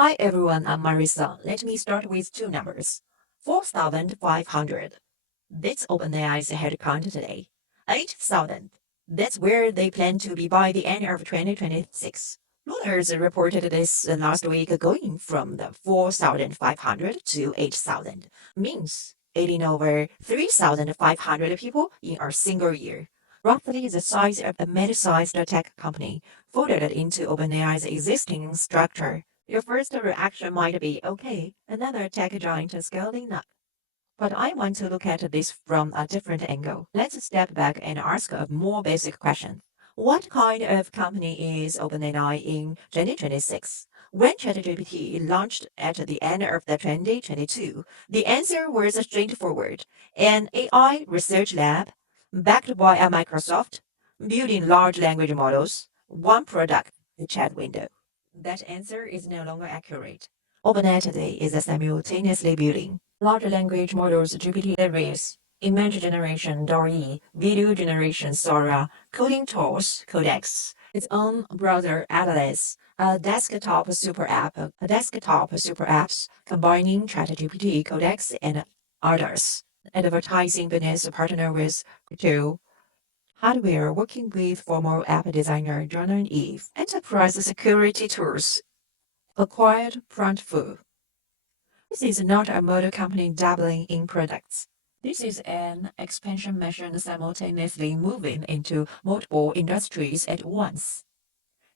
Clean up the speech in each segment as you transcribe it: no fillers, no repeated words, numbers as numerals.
Hi everyone, I'm Marisa. Let me start with two numbers. 4,500. That's OpenAI's headcount today. 8,000. That's where they plan to be by the end of 2026. Reuters reported this last week, going from the 4,500 to 8,000. Means adding over 3,500 people in a single year. Roughly the size of a mid-sized tech company folded into OpenAI's existing structure. Your first reaction might be, okay, another tech giant scaling up. But I want to look at this from a different angle. Let's step back and ask a more basic question. What kind of company is OpenAI in 2026? When ChatGPT launched at the end of the 2022, the answer was straightforward. An AI research lab, backed by a Microsoft, building large language models, one product, the chat window. That answer is no longer accurate. OpenAI today is simultaneously building large language models GPT libraries, image generation DALL-E, video generation Sora, coding tools Codex, its own browser Atlas, a desktop super apps combining ChatGPT, Codex, and others. Advertising business partner with two hardware working with former app designer Jordan Eve. Enterprise security tools acquired Frontful. This is not a model company dabbling in products. This is an expansion mission simultaneously moving into multiple industries at once.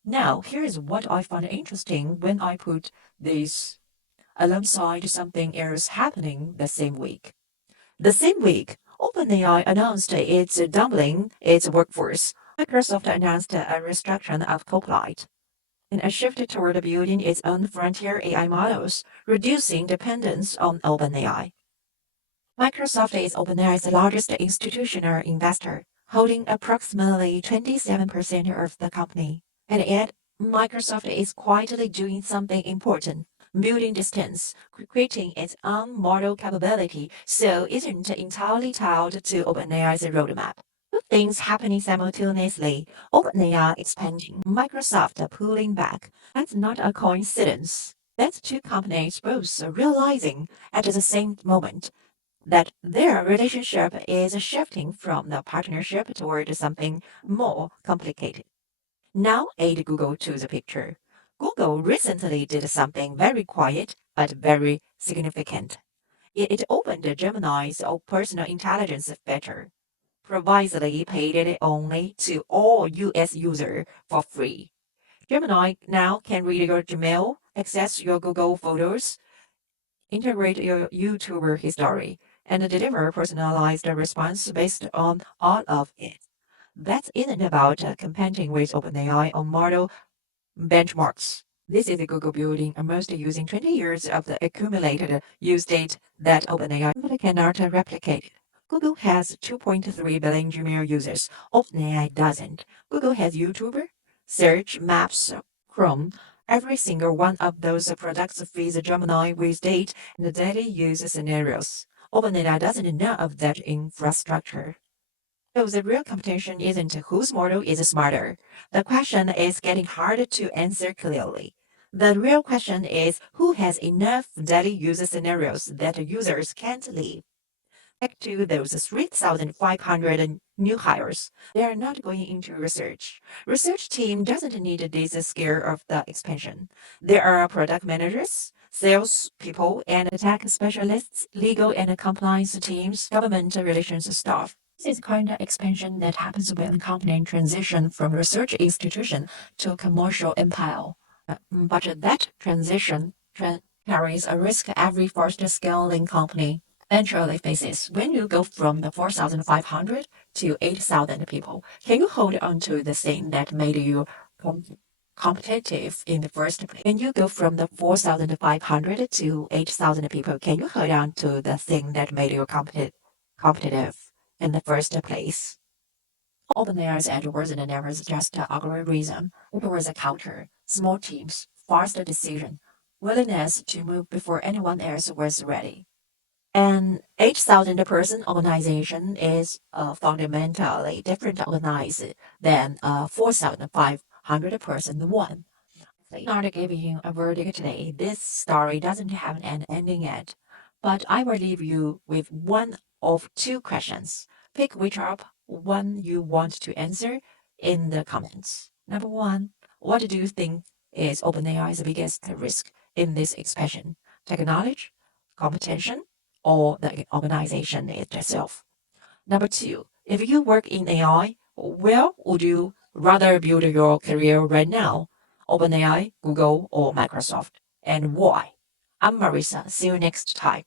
Now, here is what I find interesting when I put this alongside something else happening the same week. The same week, OpenAI announced it's doubling its workforce. Microsoft announced a restriction of Copilot and a shift toward building its own frontier AI models, reducing dependence on OpenAI. Microsoft is OpenAI's largest institutional investor, holding approximately 27% of the company. And yet, Microsoft is quietly doing something important, building distance, creating its own model capability, so isn't entirely tied to OpenAI's roadmap. Two things happening simultaneously: OpenAI expanding, Microsoft pulling back. That's not a coincidence. That's two companies both realizing at the same moment that their relationship is shifting from the partnership toward something more complicated. Now add Google to the picture. Google recently did something very quiet but very significant. It opened Gemini's personal intelligence feature, provisionally paid it only to all US users for free. Gemini now can read your Gmail, access your Google Photos, integrate your YouTuber history, and deliver personalized response based on all of it. That isn't about competing with OpenAI on model benchmarks. This is Google building almost using 20 years of the accumulated use data that OpenAI simply cannot replicate. Google has 2.3 billion Gmail users. OpenAI doesn't. Google has YouTuber, Search, Maps, Chrome. Every single one of those products feeds Gemini with data and daily use scenarios. OpenAI doesn't know of that infrastructure. So the real competition isn't whose model is smarter. The question is getting harder to answer clearly. The real question is who has enough daily use scenarios that users can't leave. Back to those 3,500 new hires. They are not going into research. Research team doesn't need this scare of the expansion. There are product managers, sales people, and tech specialists, legal and compliance teams, government relations staff. This is kind of expansion that happens when a company transition from research institution to commercial empire. But that transition carries a risk every fast scaling company eventually faces. When you go from the 4,500 to 8,000 people, can you hold on to the thing that made you competitive in the first place? When you go from the 4,500 to 8,000 people, can you hold on to the thing that made you competitive in the first place? OpenAI's edge wasn't never just an algorithm. It was a culture, small teams, fast decision, willingness to move before anyone else was ready. An 8,000 person organization is fundamentally different organized than a 4,500 person one. Not giving a verdict today. This story doesn't have an ending yet. But I will leave you with one of two questions. Pick which one you want to answer in the comments. Number one, what do you think is OpenAI's biggest risk in this expansion? Technology, competition, or the organization itself? Number two, if you work in AI, where would you rather build your career right now? OpenAI, Google, or Microsoft? And why? I'm Marissa. See you next time.